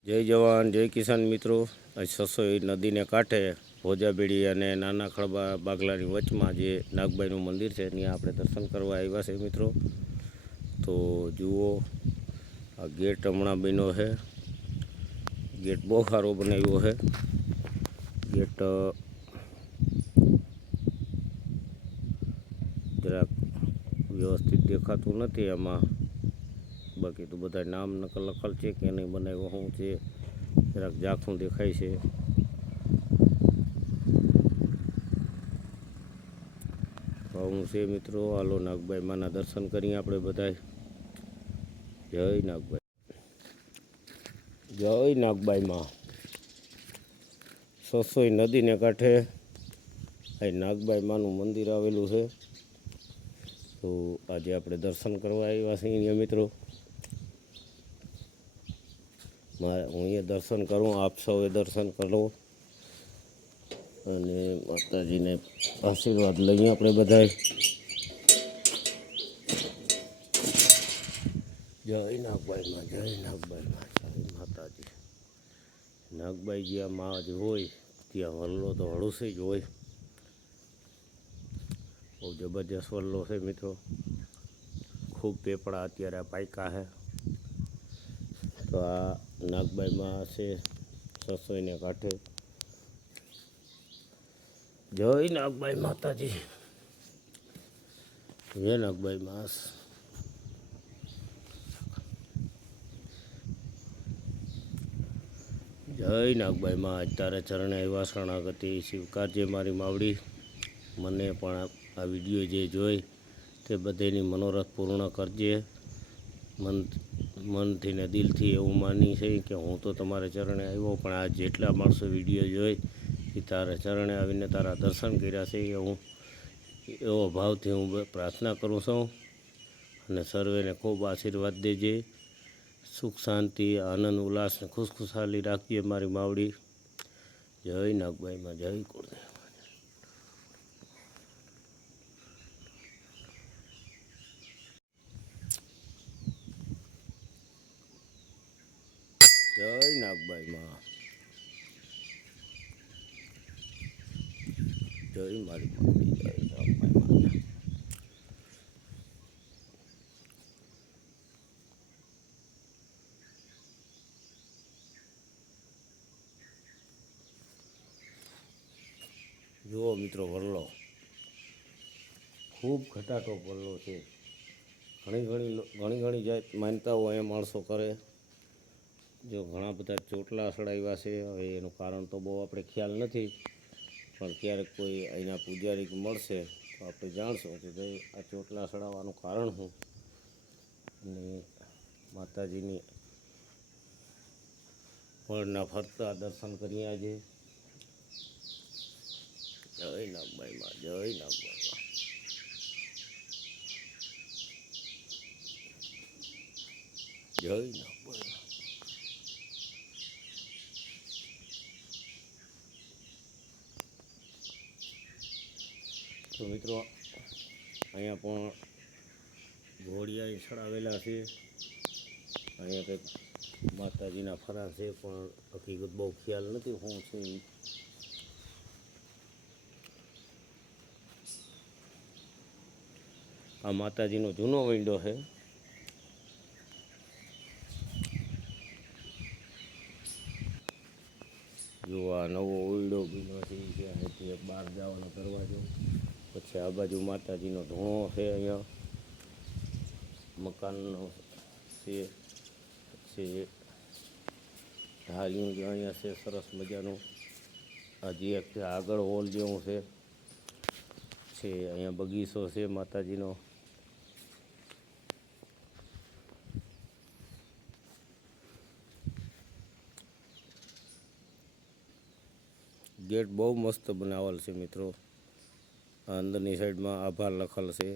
જય જવાન જય કિસાન મિત્રો, સસોઈ નદીને કાંઠે ભોજાબેડી અને નાના ખળબા બાગલાની વચમાં જે નાગબાઈનું મંદિર છે ત્યાં આપણે દર્શન કરવા આવ્યા છે મિત્રો. તો જુઓ આ ગેટ હમણાં બન્યો છે. ગેટ બહુ સારો બનાવ્યો છે. ગેટ જરાક વ્યવસ્થિત દેખાતું નથી એમાં, બાકી તો બધા નામ નકલ લખલ છે કે નહીં બનાવ્યો શું છે, જરાક ઝાંખું દેખાય છે. હું છે મિત્રો, હાલો નાગબાઈ માના દર્શન કરીએ આપણે બધા. જય નાગબાઈ, જય નાગબાઈ માં. સસોઈ નદીને કાંઠે આ નાગબાઈ માનું મંદિર આવેલું છે. તો આજે આપણે દર્શન કરવા આવ્યા છીએ અહીંયા મિત્રો. હું અહીંયા દર્શન કરું, આપ સૌએ દર્શન કરો અને માતાજીને આશીર્વાદ લઈએ આપણે બધા. જય નાગબાઈમાં, જય નાગબાઈમાં, જય માતાજી. નાગબાઈ જ્યાં મા જ હોય ત્યાં વલ્લો તો હળુસે જ હોય. બહુ જબરજસ્ત વલ્લો છે મિત્રો. ખૂબ પેપડા અત્યારે આ પાયકા છે. તો આ નાગબાઈમાં છે સસોઈને કાંઠે. જય નાગબાઈ માતાજી, જય નાગબાઈ માસ. જય નાગબાઈ માં. આજ તારે ચરણે આવ્યા શરણાગતિ સ્વીકારજે મારી માવડી. મને પણ આ વિડીયો જે જોઈ તે બધેની મનોરથ પૂર્ણ કરજે. મનથી ને દિલથી એવું માની છે કે હું તો તમારા ચરણે આવ્યો, પણ આ જેટલા માણસો વિડીયો જોઈ એ તારા ચરણે આવીને તારા દર્શન કર્યા છે એ હું એવો ભાવથી હું પ્રાર્થના કરું છું. અને સર્વેને ખૂબ આશીર્વાદ દેજે. સુખ શાંતિ આનંદ ઉલ્લાસ ને ખુશખુશાલી રાખીએ મારી માવડી. જય નાગબાઈમાં, જય કુળદેવ. જય નાગબાઈમાં, જય મારી માવડી, જય નાગબાઈમાં. જુઓ મિત્રો, વરલો ખૂબ ઘટાટો વરલો છે. ઘણી જાત માનતાઓ અહીંયા માણસો કરે. જો ઘણા બધા ચોટલા સડાવ્યા છે. હવે એનું કારણ તો બહુ આપણે ખ્યાલ નથી, પણ ક્યારેક કોઈ અહીંના પૂજારી મળશે તો આપણે જાણશું કે ભાઈ આ ચોટલા સડાવવાનું કારણ શું. અને માતાજીની ફળના ફરતા દર્શન કરીએ આજે. જય નાગબાઈમાં, જય નાગબાઈમાં. જય નાગબાઈમાં. તો મિત્રો અહીંયા પણ ઘોડિયા ચડાવેલા છે. અહીંયા કંઈક માતાજીના ફરા છે, પણ હકીકત બહુ ખ્યાલ નથી શું છે. આ માતાજીનો જૂનો વિંડો છે. જો આ નવો ઓરડો બીનો છે, અહીંથી બહાર જવાનો દરવાજો. પછી આ બાજુ માતાજીનો ધૂણો છે. અહીંયા મકાનનો છે. પછી ધાર્યું અહીંયા છે સરસ મજાનું. હજી એક આગળ હોલ જેવું છે. અહીંયા બગીચો છે માતાજીનો. ગેટ બહુ મસ્ત બનાવેલ છે મિત્રો. આ અંદરની સાઈડમાં આભાર લખેલ છે.